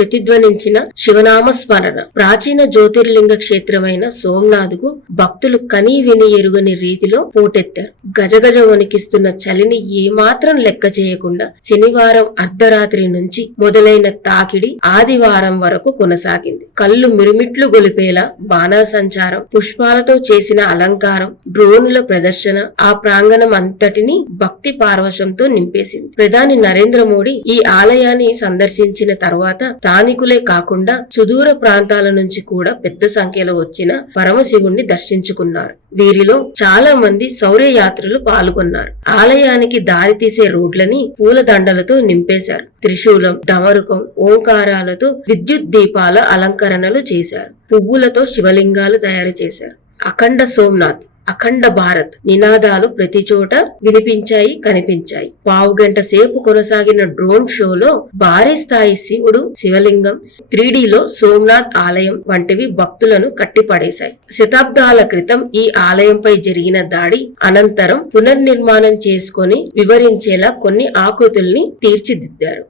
ప్రతిధ్వనించిన శివనామ స్మరణ. ప్రాచీన జ్యోతిర్లింగ క్షేత్రమైన సోమనాథ్కు భక్తులు కనీ విని ఎరుగని రీతిలో పోటెత్తారు. గజగజ వణికిస్తున్న చలిని ఏమాత్రం లెక్క చేయకుండా శనివారం అర్ధరాత్రి నుంచి మొదలైన తాకిడి ఆదివారం వరకు కొనసాగింది. కళ్ళు మిరుమిట్లు గొలిపేలా బాణాసంచారం, పుష్పాలతో చేసిన అలంకారం, డ్రోనుల ప్రదర్శన ఆ ప్రాంగణం అంతటిని భక్తి పార్వశంతో నింపేసింది. ప్రధాని నరేంద్ర మోడీ ఈ ఆలయాన్ని సందర్శించిన తర్వాత స్థానికులే కాకుండా సుదూర ప్రాంతాల నుంచి కూడా పెద్ద సంఖ్యలో వచ్చిన పరమశివుణ్ణి దర్శించుకున్నారు. వీరిలో చాలా మంది శౌర్య యాత్రలు పాల్గొన్నారు. ఆలయానికి దారి తీసే రోడ్లని పూలదండలతో నింపేశారు. త్రిశూలం, డమరుకం, ఓంకారాలతో విద్యుత్ దీపాల అలంకరణలు చేశారు. పువ్వులతో శివలింగాలు తయారు చేశారు. అఖండ సోమనాథ్, అఖండ భారత్ నినాదాలు ప్రతి చోట వినిపించాయి, కనిపించాయి. పావుగంట సేపు కొనసాగిన డ్రోన్ షోలో భారీ స్థాయి శివుడు, శివలింగం, 3Dలో సోమనాథ్ ఆలయం వంటివి భక్తులను కట్టిపడేశాయి. శతాబ్దాల క్రితం ఈ ఆలయంపై జరిగిన దాడి అనంతరం పునర్నిర్మాణం చేసుకొని వివరించేలా కొన్ని ఆకృతుల్ని తీర్చిదిద్దారు.